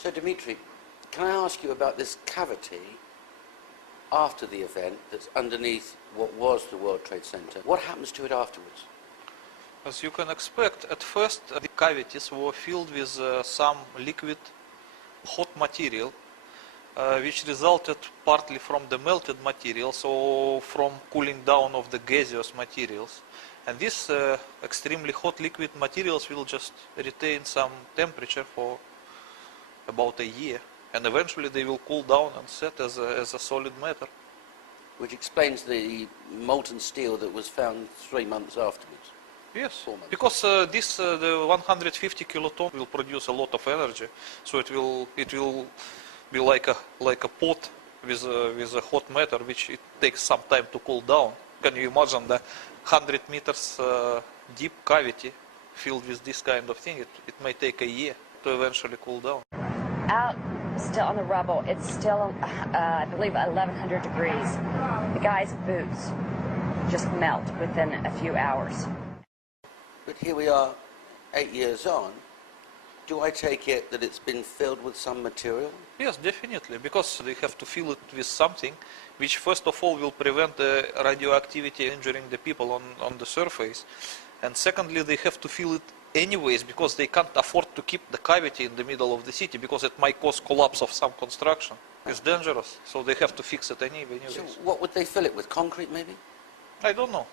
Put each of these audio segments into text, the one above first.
So Dimitri, can I ask you about this cavity after the event that's underneath what was the World Trade Center? What happens to it afterwards? As you can expect, at first the cavities were filled with some liquid hot material, which resulted partly from the melted materials or from cooling down of the gaseous materials. And these extremely hot liquid materials will just retain some temperature for about a year, and eventually they will cool down and set as a solid matter. Which explains the molten steel that was found 3 months afterwards. Yes, 4 months. because the 150 kiloton will produce a lot of energy, so it will be like a pot with a hot matter, which it takes some time to cool down. Can you imagine the 100 meters deep cavity filled with this kind of thing? It may take a year to eventually cool down. Out still on the rubble, it's still, I believe, 1100 degrees. The guy's boots just melt within a few hours. But here we are, 8 years on. Do I take it that it's been filled with some material? Yes, definitely, because they have to fill it with something which first of all will prevent the radioactivity injuring the people on the surface, and secondly they have to fill it anyways because they can't afford to keep the cavity in the middle of the city because it might cause collapse of some construction. It's dangerous, so they have to fix it anyways. So what would they fill it with? Concrete maybe? I don't know,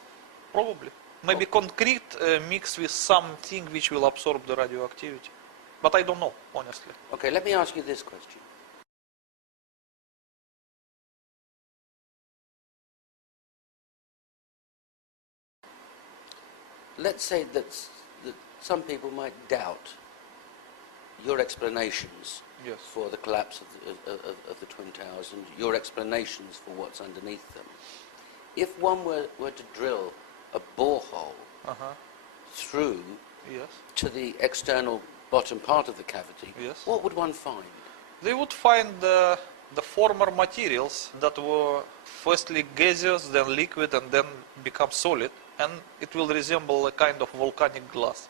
probably. Maybe concrete mixed with something which will absorb the radioactivity. But I don't know, honestly. Okay, let me ask you this question. Let's say that some people might doubt your explanations Yes. for the collapse of the Twin Towers and your explanations for what's underneath them. If one were to drill a borehole through Yes. to the external bottom part of the cavity, Yes. what would one find? They would find the former materials that were firstly gaseous, then liquid, and then become solid, and it will resemble a kind of volcanic glass.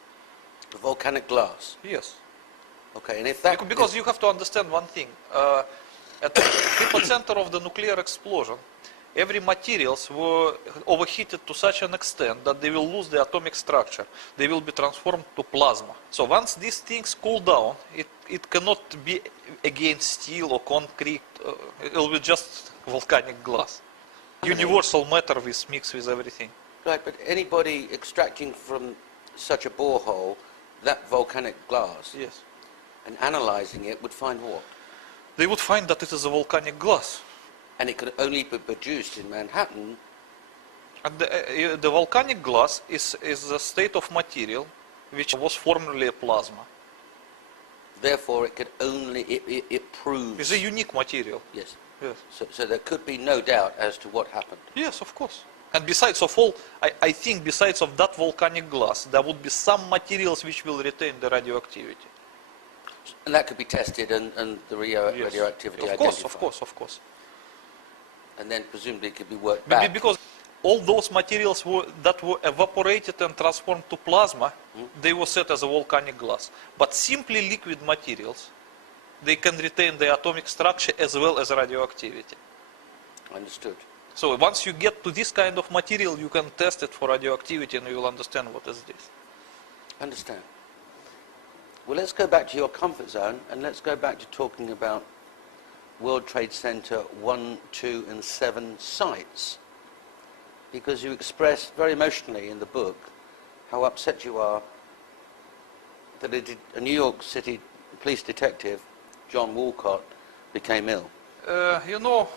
Volcanic glass? Yes. Okay, and if that... Because you have to understand one thing. At the epicenter of the nuclear explosion, every materials were overheated to such an extent that they will lose the atomic structure. They will be transformed to plasma. So once these things cool down, it cannot be again steel or concrete. It will be just volcanic glass. Universal matter mixed with everything. Right, but anybody extracting from such a borehole that volcanic glass Yes. and analysing it would find what? They would find that it is a volcanic glass. And it could only be produced in Manhattan. And the volcanic glass is a state of material which was formerly a plasma. Therefore, it could only, it proves... It's a unique material. Yes. Yes. So there could be no doubt as to what happened. Yes, of course. And besides of all, I think besides of that volcanic glass, there would be some materials which will retain the radioactivity. And that could be tested and the Yes. radioactivity Of identified. course, of course. And then presumably it could be worked back. Because all those materials that were evaporated and transformed to plasma, they were set as a volcanic glass. But simply liquid materials, they can retain the atomic structure as well as radioactivity. Understood. So once you get to this kind of material, you can test it for radioactivity and you will understand what is this. Understand. Well, let's go back to your comfort zone and let's go back to talking about World Trade Center 1, 2 and 7 sites. Because you express very emotionally in the book how upset you are that a New York City police detective, John Walcott, became ill. You know,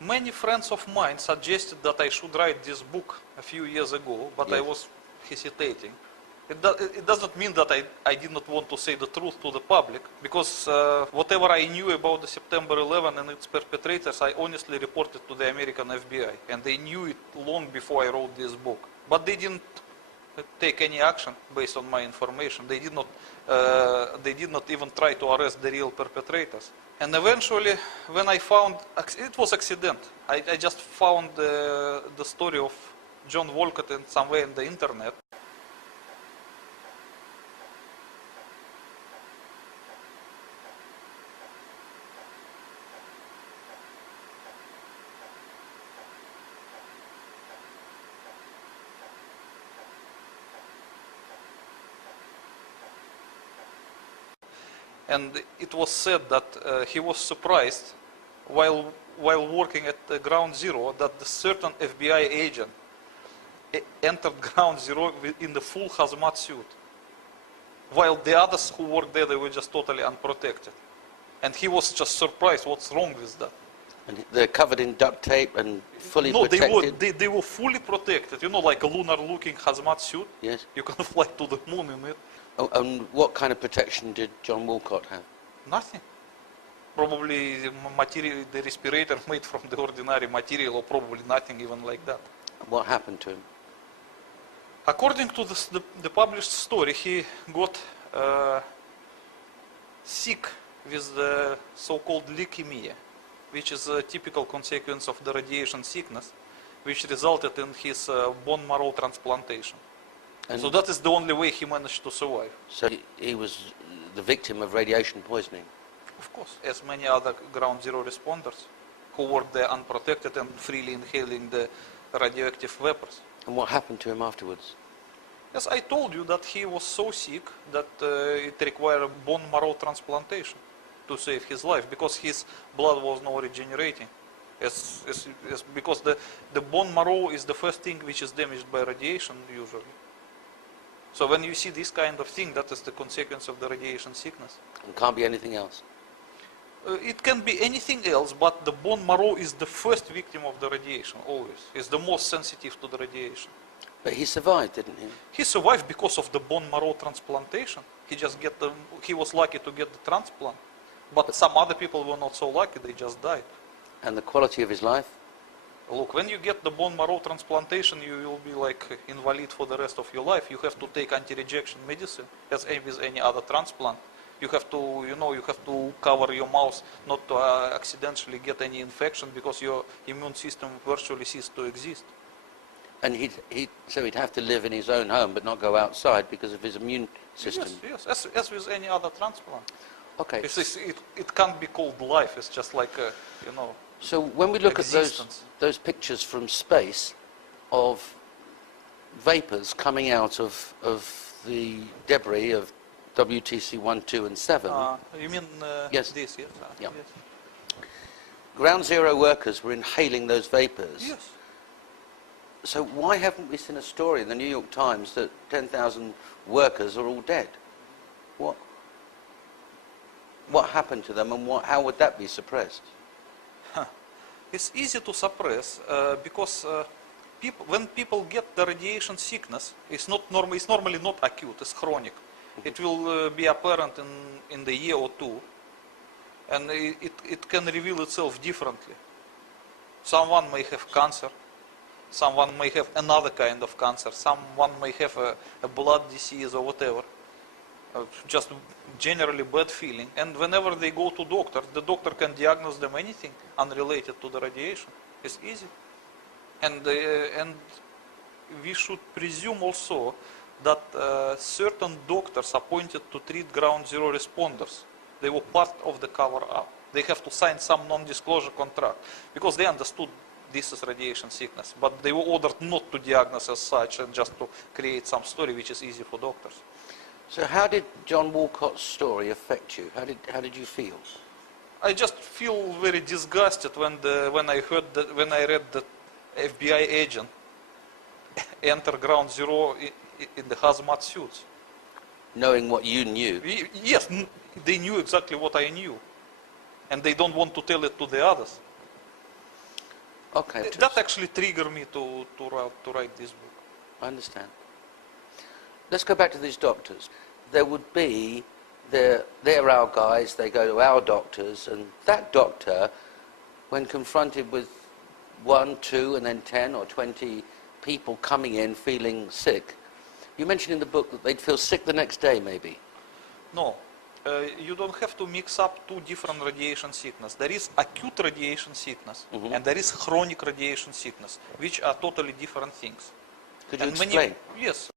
many friends of mine suggested that I should write this book a few years ago, but Yes. I was hesitating. It doesn't mean that I did not want to say the truth to the public, because whatever I knew about the September 11 and its perpetrators, I honestly reported to the American FBI, and they knew it long before I wrote this book. But they didn't take any action based on my information. They did not even try to arrest the real perpetrators. And eventually, when I found, it was accident. I just found the story of John Walcott somewhere in the internet. And it was said that he was surprised while working at Ground Zero that the certain FBI agent entered Ground Zero in the full hazmat suit, while the others who worked there, they were just totally unprotected. And he was just surprised, what's wrong with that? And they're covered in duct tape and fully No, protected? they were fully protected, like a lunar-looking hazmat suit. Yes. You can fly to the moon in it. Oh, and what kind of protection did John Walcott have? Nothing. Probably the respirator made from the ordinary material, or probably nothing even like that. What happened to him? According to the published story, he got sick with the so-called leukemia, which is a typical consequence of the radiation sickness, which resulted in his bone marrow transplantation. And so that is the only way he managed to survive. So he was the victim of radiation poisoning? Of course, as many other Ground Zero responders who worked there unprotected and freely inhaling the radioactive vapors. And what happened to him afterwards? Yes, I told you that he was so sick that it required a bone marrow transplantation to save his life, because his blood was not regenerating. Because the bone marrow is the first thing which is damaged by radiation usually. So when you see this kind of thing, that is the consequence of the radiation sickness. It can't be anything else? It can be anything else, but the bone marrow is the first victim of the radiation, always. It's the most sensitive to the radiation. But he survived, didn't he? He survived because of the bone marrow transplantation. He was lucky to get the transplant. But some other people were not so lucky, they just died. And the quality of his life? Look, when you get the bone marrow transplantation, you will be like invalid for the rest of your life. You have to take anti-rejection medicine, as with any other transplant. You have to, you have to cover your mouth not to accidentally get any infection, because your immune system virtually ceased to exist. And so he'd have to live in his own home but not go outside because of his immune system? Yes, as with any other transplant. Okay. It can't be called life, it's just like, So when we look existence. at those pictures from space of vapors coming out of the debris of WTC-1, 2 and 7... you mean yes. this, yes? Yeah. Yes. Ground Zero workers were inhaling those vapors. Yes. So why haven't we seen a story in the New York Times that 10,000 workers are all dead? What happened to them, and how would that be suppressed? It's easy to suppress because when people get the radiation sickness, it's normally not acute, it's chronic. It will be apparent in the year or two, and it can reveal itself differently. Someone may have cancer, someone may have another kind of cancer, someone may have a blood disease or whatever. Just generally bad feeling, and whenever they go to doctor, the doctor can diagnose them anything unrelated to the radiation. It's easy, and we should presume also that certain doctors appointed to treat Ground Zero responders, they were part of the cover-up. They have to sign some non-disclosure contract because they understood this is radiation sickness, but they were ordered not to diagnose as such and just to create some story which is easy for doctors. So how did John Walcott's story affect you? How did you feel? I just feel very disgusted when I read that FBI agent enter Ground Zero in the hazmat suits. Knowing what you knew? Yes, they knew exactly what I knew, and they don't want to tell it to the others. Okay. That actually triggered me to write this book. I understand. Let's go back to these doctors. There would be, they're our guys, they go to our doctors, and that doctor, when confronted with 1, 2, and then 10 or 20 people coming in feeling sick, you mentioned in the book that they'd feel sick the next day, maybe? No. You don't have to mix up two different radiation sickness. There is acute radiation sickness, and there is chronic radiation sickness, which are totally different things. Could you explain? Yes.